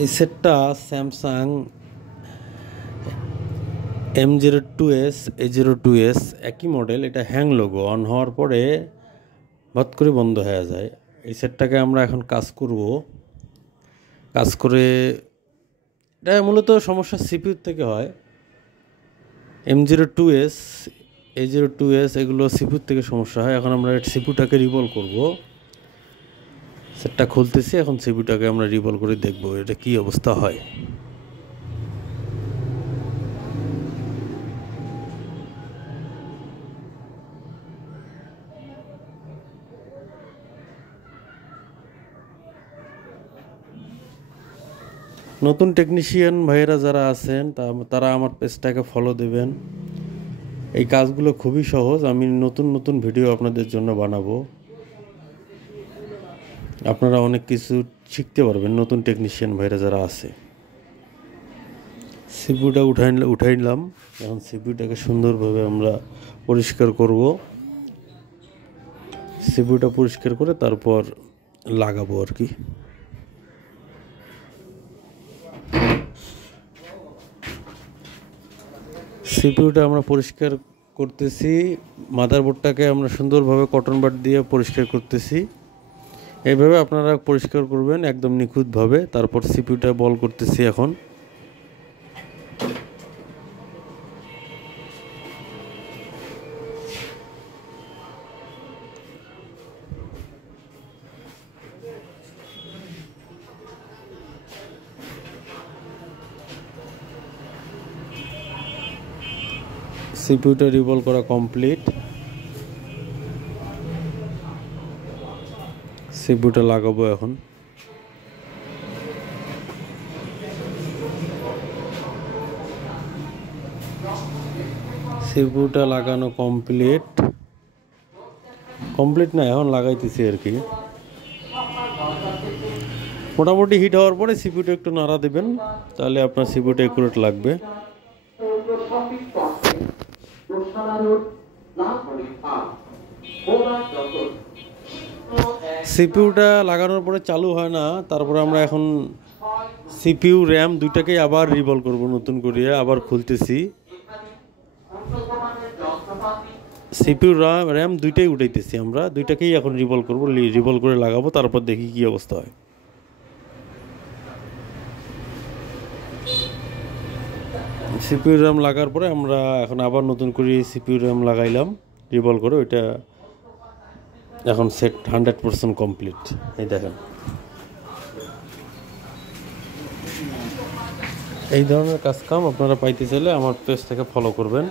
এই সেটটা Samsung M02s A02s একই মডেল। এটা হ্যাং লোগো অন হওয়ার পরে হঠাৎ করে বন্ধ হয়ে যায়। এই সেটটাকে আমরা এখন কাজ করে এটা মূলত সমস্যা সিপিইউ থেকে হয়। M02s A02s এগুলো সিপিইউ থেকে সমস্যা হয়। এখন আমরা সিপিইউটাকে রিভলভ করব। সেটটা খুলতেছি, এখন সিপিইউটাকে আমরা রিভলভ করে দেখব এটা কি অবস্থা হয়। নতুন টেকনিশিয়ান ভাইয়েরা যারা আছেন তারা আমার পেজটাকে ফলো দেবেন। এই কাজগুলো খুবই সহজ, আমি নতুন ভিডিও আপনাদের জন্য বানাবো। আপনারা অনেক কিছু শিখতে পারবেন নতুন টেকনিশিয়ান ভাইয়েরা যারা আছে। সিপিইউটা উঠাই নিলাম। এখন সিপিইউটাকে সুন্দরভাবে আমরা পরিষ্কার করব। সিপিইউটা পরিষ্কার করে তারপর লাগাবো আর কি। সিপিইউটা আমরা পরিষ্কার করতেছি, মাদারবোর্ডটাকে আমরা সুন্দরভাবে কটন বাড দিয়ে পরিষ্কার করতেছি। এইভাবে আপনারা পরিষ্কার করবেন একদম নিখুঁতভাবে। তারপর সিপিইউটা বল করতেছি এখন। সিপিইউটা রিভলভ করা কমপ্লিট। সিপিইউটা লাগাবো এখন। সিপিইউটা লাগানো কমপ্লিট না, এখন লাগাইতেছি আর কি। মোটামুটি হিট হওয়ার পরে সিপিইউটা একটু নাড়া দেবেন, তাহলে আপনার সিপিইউটা একুরেট লাগবে। সিপিইউটা লাগানোর পরে চালু হয় না, তারপরে আমরা এখন সিপিইউ র্যাম দুইটাকেই আবার রিভলভ করব, নতুন করে আবার খুলতেছি। সিপিইউ র্যাম দুইটাই উঠাইতেছি আমরা, দুইটাকেই এখন রিভলভ করব, রিভলভ করে লাগাবো, তারপর দেখি কি অবস্থা হয়। সিপিইউ র্যাম লাগার পরে আমরা এখন আবার নতুন করে সিপিইউ র্যাম লাগাইলাম রিভলভ করে। ওইটা এখন সেট 100% কমপ্লিট। এই দেখেন, এই ধরনের কাজ কাম আপনারা পাইতে চাইলে আমার পেজ থেকে ফলো করবেন।